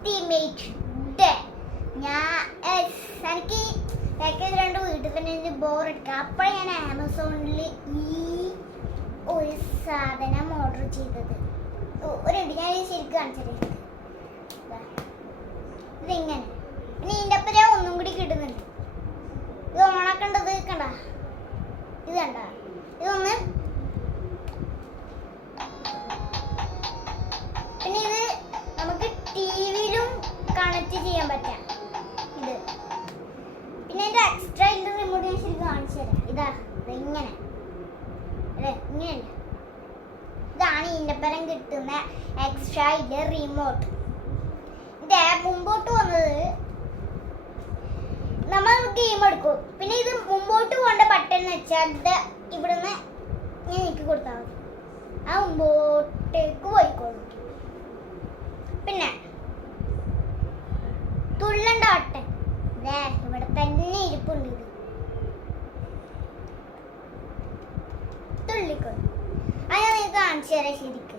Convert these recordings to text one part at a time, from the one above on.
Ultimate day. എനിക്ക് package 2 വീട്ടിൽ തന്നെ ബോറടിക്കുക. അപ്പോൾ ഞാൻ ആമസോണിൽ ഈ ഒരു സാധനം ഓർഡർ ചെയ്തത്. ഞാൻ ശരിക്കും കാണിച്ചത് ഇതിങ്ങനെ. പിന്നെ ഇതിൻ്റെ ഒപ്പം ഞാൻ ഒന്നും കൂടി കിട്ടുന്നുണ്ട്. ഇത് ഓണാക്കേണ്ടത് കണ്ട, ഇത് കണ്ട, ഇതൊന്ന്. പിന്നെ ഇത് നമുക്ക് ടി വിയിലും കണക്ട് ചെയ്യാൻ പറ്റാം. ഇത് പിന്നെ ഇതിന്റെ എക്സ്ട്രാ ഇതിന്റെ റിമോട്ട് ഞാൻ ശരിക്കും കാണിച്ചു തരാം. ഇതാ ഇങ്ങനെ അല്ലേ, ഇങ്ങനെയല്ല. ഇതാണ് ഇതിന്റെ പരം കിട്ടുന്ന എക്സ്ട്രാ ഇതിന്റെ റിമോട്ട്. ഇതിന്റെ മുമ്പോട്ട് വന്നത് നമ്മൾ ഗെയിം എടുക്കും. പിന്നെ ഇത് മുമ്പോട്ട് പോകേണ്ട ബട്ടൺ എന്ന് വെച്ചാൽ ഇത് ഇവിടുന്ന് ഞാൻ എനിക്ക് കൊടുത്താൽ മതി, ആ മുമ്പോട്ടേക്ക് പോയിക്കോളും. പിന്നെ തുള്ളണ്ട ബട്ടൺ ഇവിടെ തന്നെ ഇരിപ്പുണ്ട്. ഇത് തുള്ളിക്കോളും. അത് ഞാൻ നിങ്ങൾക്ക് കാണിച്ചു തരാം ശരിക്കും.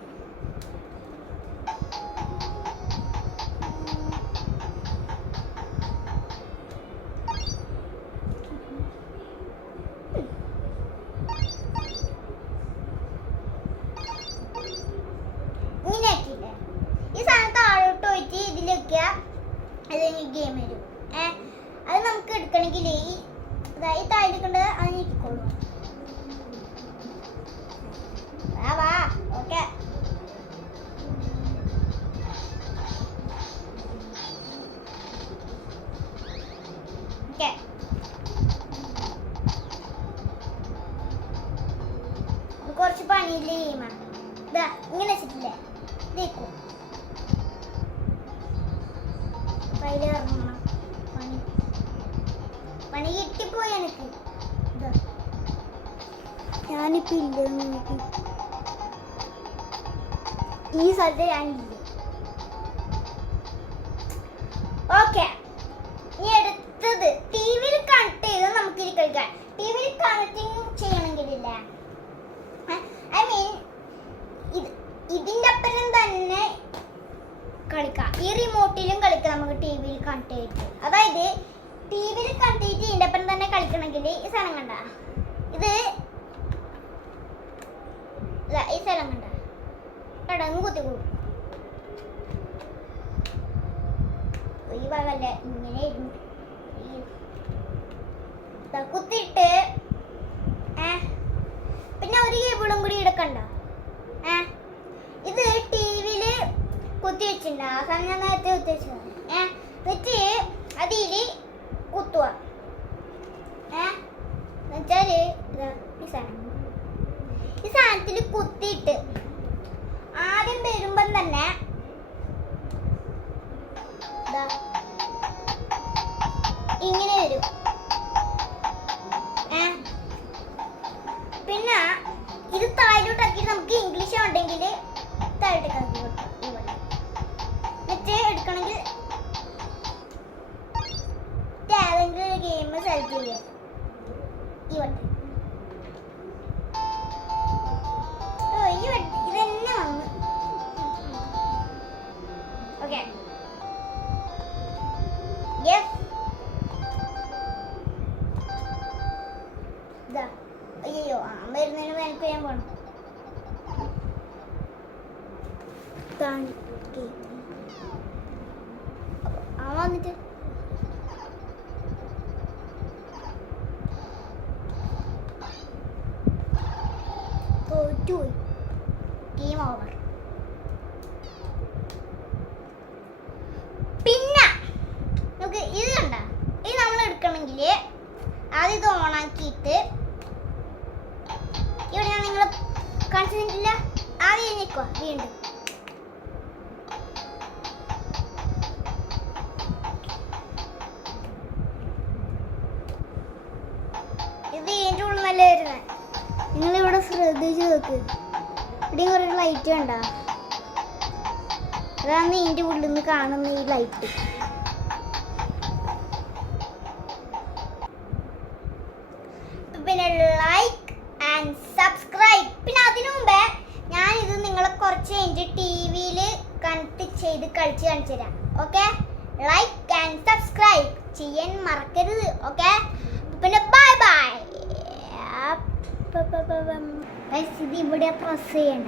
ഈ സാധനം താഴോട്ട് പോയിട്ട് ഇതിലേക്ക് ഗെയിം വരും. അത് നമുക്ക് എടുക്കണമെങ്കിൽ ഈ താഴെ എടുക്കേണ്ടത് അതിന് ഇരിക്കോളൂ. വാ ഓക്കെ. കുറച്ച് പണിയില്ലേ ഗെയിമാണ്. ഇതാ ഇങ്ങനെ വെച്ചിട്ടില്ലേ, ഇതേക്കും പണി കിട്ടിപ്പോയി എനിക്ക്. ഞാനിപ്പോ ഇല്ല, ഈ സ്ഥലത്ത് ഞാനില്ല. ഓക്കെ, ഇനി അടുത്തത് ടി വിയിൽ കണക്ട് ചെയ്ത് നമുക്ക് ഇത് കളിക്കാം. ടി വിയിൽ കണക്റ്റിംഗ് ചെയ്യണമെങ്കിലില്ല, ഐ മീൻ ഇതിൻ്റെ അപ്പുറം തന്നെ കളിക്കാം. ഈ റിമോട്ടിലും കളിക്കാം നമുക്ക് ടി വിയിൽ കണക്ട് ചെയ്തിട്ട്. അതായത് ടി വിയിൽ കണക്ട് ചെയ്തിട്ട് ഇതിൻ്റെ അപ്പുറം തന്നെ കളിക്കണമെങ്കിൽ ഈ സ്ഥലം കണ്ട, ഇത് ഈ സ്ഥലം കണ്ട കടങ്ങ് കുത്തി കൂടും. ഈ ഭാഗമല്ല, ഇങ്ങനെ കുത്തിയിട്ട് പിന്നെ ഒരു കേബിളും കൂടി എടുക്കണ്ട. ഇത് ടി വിയില് കുത്തി വെച്ചിട്ടുണ്ട്. ആ സാധനം ഞാൻ നേരത്തെ കുത്തി വെച്ചതാണ്. എന്നിട്ട് അതിൽ കുത്തുക എന്നുവെച്ചാല് ഈ സാധനത്തിൽ കുത്തിയിട്ട് ആദ്യം വരുമ്പം തന്നെ ഇങ്ങനെ വരും. പിന്നെ ഇത് താഴോട്ടാക്കി നമുക്ക് ഇംഗ്ലീഷ് ഉണ്ടെങ്കിൽ താഴോട്ടേക്കാക്കി കൊടുക്കാം. എന്നിട്ട് എടുക്കണമെങ്കിൽ ഏതെങ്കിലും ഒരു ഗെയിം സെലക്ട് ചെയ്യാം. ഈ വട്ടം ഇത് തന്നെ വന്നു. ഓക്കെ, അയ്യോ വരുന്നതിന് എനിക്ക് ഞാൻ പോണം. വന്നിട്ട് തോറ്റുപോയി. Game over. പിന്നെ നമുക്ക് ഇത് കണ്ട, ഇത് നമ്മൾ എടുക്കണമെങ്കിൽ ആദ്യം ഇത് ഓണാക്കിയിട്ട് ഇവിടെ ഞാൻ നിങ്ങൾ കാണിച്ചിട്ടില്ല, ആദ്യം നിൽക്കുക വീണ്ടും. ഇത് ഇതിൻ്റെ ഉള്ളിൽ നല്ല വരുന്നത്. നിങ്ങളിവിടെ ശ്രദ്ധിച്ച് നോക്ക്, ഇവിടെ കുറേ ലൈറ്റ് കണ്ട, അതാണ് ഇതിൻ്റെ ഉള്ളിൽ നിന്ന് കാണുന്ന ഈ ലൈറ്റ്. പിന്നെ ലൈക്ക് ആൻഡ് സബ്സ്ക്രൈബ്. പിന്നെ അതിനു മുമ്പേ ഞാനിത് നിങ്ങളെ കുറച്ച് കഴിഞ്ഞിട്ട് ടി വിയിൽ കണക്ട് ചെയ്ത് കളിച്ച് കാണിച്ചു തരാം. ഓക്കെ. ലൈക്ക് ആൻഡ് സബ്സ്ക്രൈബ് ചെയ്യാൻ മറക്കരുത്. ഓക്കെ, പിന്നെ ബൈ ബൈ. ഇത് ഇവിടെ പ്രസ് ചെയ്യണ്ട.